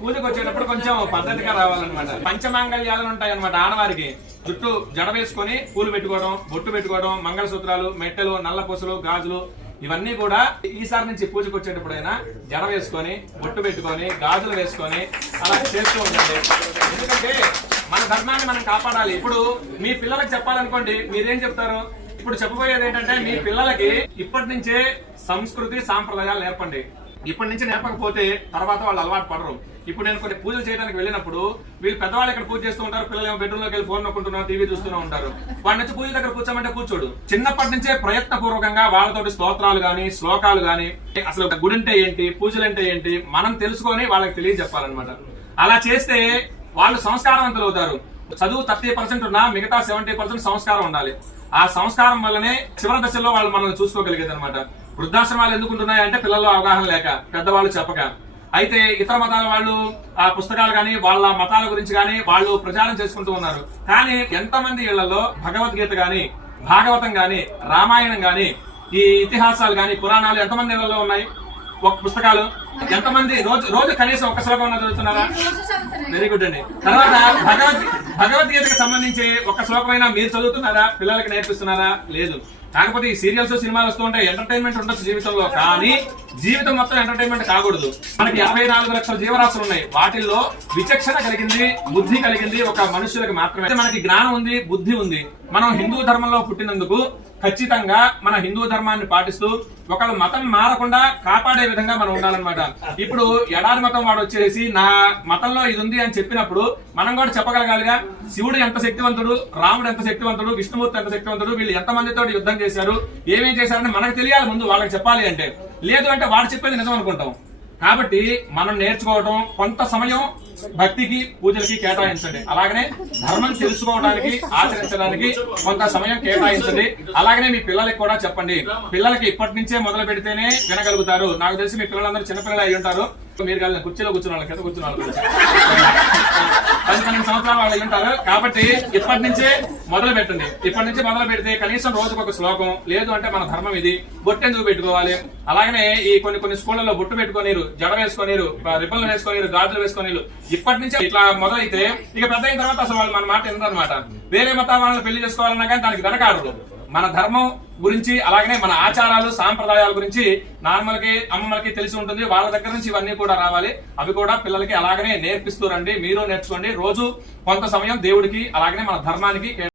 పూజకు వచ్చేటప్పుడు కొంచెం పద్ధతిగా రావాలన్నమాట. పంచమాంగళ్యాలు ఉంటాయి అనమాట. ఆడవారికి జుట్టు జడ వేసుకొని పూలు పెట్టుకోవడం, బొట్టు పెట్టుకోవడం, మంగళసూత్రాలు, మెట్టెలు, నల్ల పూసలు, గాజులు ఇవన్నీ కూడా ఈసారి నుంచి పూజకు వచ్చేటప్పుడైనా జడ వేసుకొని, బొట్టు పెట్టుకొని, గాజులు వేసుకొని అలా చేస్తూ ఉండండి. ఎందుకంటే మన ధర్మాన్ని మనం కాపాడాలి. ఇప్పుడు మీ పిల్లలకు చెప్పాలనుకోండి, మీరేం చెప్తారు? ఇప్పుడు చెప్పబోయేది ఏంటంటే, మీ పిల్లలకి ఇప్పటి నుంచే సంస్కృతి సాంప్రదాయాలు నేర్పండి. ఇప్పటి నుంచి నేర్పకపోతే తర్వాత వాళ్ళు అలవాటు పడరు. ఇప్పుడు నేను కొన్ని పూజలు చేయడానికి వెళ్ళినప్పుడు వీళ్ళు పెద్దవాళ్ళు ఇక్కడ పూజ చేస్తూ ఉంటారు, పిల్లలు ఏమో బెడ్రూమ్ లోకి వెళ్ళి ఫోన్ నొక్కుంటున్నారు, టీవీ చూస్తూనే ఉంటారు. వాడి నుంచి పూజ దగ్గర కూర్చోమంటే కూర్చోడు. చిన్నప్పటి నుంచే ప్రయత్నపూర్వకంగా వాళ్ళతోటి స్తోత్రాలు గాని, శ్లోకాలు గాని, అసలు గుడి అంటే ఏంటి, పూజలు అంటే ఏంటి మనం తెలుసుకొని వాళ్ళకి తెలియజెప్పాలన్నమాట. అలా చేస్తే వాళ్ళు సంస్కారవంతులు అవుతారు. చదువు 30% ఉన్నా మిగతా 70% సంస్కారం ఉండాలి. ఆ సంస్కారం వల్లనే చివరి దశలో వాళ్ళు మనల్ని చూసుకోగలిగేది అనమాట. వృద్ధాశ్రమాలు ఎందుకు ఉంటున్నాయంటే పిల్లల్లో అవగాహన లేక, పెద్దవాళ్ళు చెప్పక. అయితే ఇతర మతాల వాళ్ళు ఆ పుస్తకాలు గాని, వాళ్ళ మతాల గురించి గాని వాళ్ళు ప్రచారం చేసుకుంటూ ఉన్నారు. కానీ ఎంతమంది ఇళ్లలో భగవద్గీత గాని, భాగవతం గాని, రామాయణం గాని, ఈ ఇతిహాసాలు గాని, పురాణాలు ఎంతమంది ఇళ్లలో ఉన్నాయి? ఒక పుస్తకాలు ఎంతమంది రోజు కనీసం ఒక్క శ్లోకం చదువుతున్నారా? వెరీ గుడ్ అండి. తర్వాత భగవద్గీతకి సంబంధించి ఒక శ్లోకమైనా మీరు చదువుతున్నారా? పిల్లలకి నేర్పిస్తున్నారా? లేదు. కాకపోతే ఈ సీరియల్స్, సినిమాలు వస్తూ ఉంటాయి, ఎంటర్టైన్మెంట్ ఉండొచ్చు జీవితంలో. కానీ జీవితం మొత్తం ఎంటర్టైన్మెంట్ కాకూడదు. మనకి 84 లక్షల జీవరాశులు ఉన్నాయి. వాటిల్లో విచక్షణ కలిగింది, బుద్ధి కలిగింది ఒక మనుషులకు మాత్రమే. మనకి జ్ఞానం ఉంది, బుద్ధి ఉంది. మనం హిందూ ధర్మంలో పుట్టినందుకు ఖచ్చితంగా మన హిందూ ధర్మాన్ని పాటిస్తూ ఒకళ్ళ మతం మారకుండా కాపాడే విధంగా మనం ఉండాలన్నమాట. ఇప్పుడు ఎడారి మతం వాడు వచ్చేసి నా మతంలో ఇది ఉంది అని చెప్పినప్పుడు మనం కూడా చెప్పగలగాలిగా. శివుడు ఎంత శక్తివంతుడు, రాముడు ఎంత శక్తివంతుడు, విష్ణుమూర్తి ఎంత శక్తివంతుడు, వీళ్ళు ఎంతమందితో యుద్ధం చేశారు, ఏమేం చేశారని మనకు తెలియాలి ముందు, వాళ్ళకి చెప్పాలి అంటే. లేదు అంటే వాడు చెప్పేది నిజం అనుకుంటాం. కాబట్టి మనం నేర్చుకోవడం, కొంత సమయం భక్తికి, పూజలకి కేటాయించండి. అలాగనే ధర్మం తెలుసుకోవడానికి, ఆచరించడానికి కొంత సమయం కేటాయించండి. అలాగనే మీ పిల్లలకి కూడా చెప్పండి. పిల్లలకి ఇప్పటి నుంచే మొదలు పెడితేనే వినగలుగుతారు. నాకు తెలిసి మీ పిల్లలందరూ చిన్నపిల్లలు అయి ఉంటారు. మీరు కలిసి కుర్చీలో కూర్చున్న కింద కూర్చున్న 10-12 సంవత్సరాలు వాళ్ళు ఉంటారు. కాబట్టి ఇప్పటి నుంచే మొదలు పెట్టండి. ఇప్పటి నుంచి మొదలు పెడితే కనీసం రోజుకు ఒక శ్లోకం, లేదు అంటే మన ధర్మం ఇది, బొట్టెందుకు పెట్టుకోవాలి. అలాగనే ఈ కొన్ని స్కూళ్లలో బొట్టు పెట్టుకోనిరు, జడ వేసుకోనిరు, రిబ్బన్లు వేసుకోనిరు, గాజులు వేసుకోనిరు. ఇప్పటి నుంచి ఇట్లా మొదలైతే ఇక పెద్ద అయిన తర్వాత అసలు వాళ్ళు మన మాట వినరన్నమాట. వేరే మతాల వాళ్ళని పెళ్లి చేసుకోవాలన్నా కానీ దానికి వెనకాడరు. మన ధర్మం గురించి, అలాగనే మన ఆచారాలు, సాంప్రదాయాల గురించి నాన్నలకి, అమ్మమ్మలకి తెలిసి ఉంటుంది. వాళ్ళ దగ్గర నుంచి ఇవన్నీ కూడా రావాలి. అవి కూడా పిల్లలకి అలాగనే నేర్పిస్తూ రండి. మీరు నేర్చుకోండి. రోజు కొంత సమయం దేవుడికి, అలాగనే మన ధర్మానికి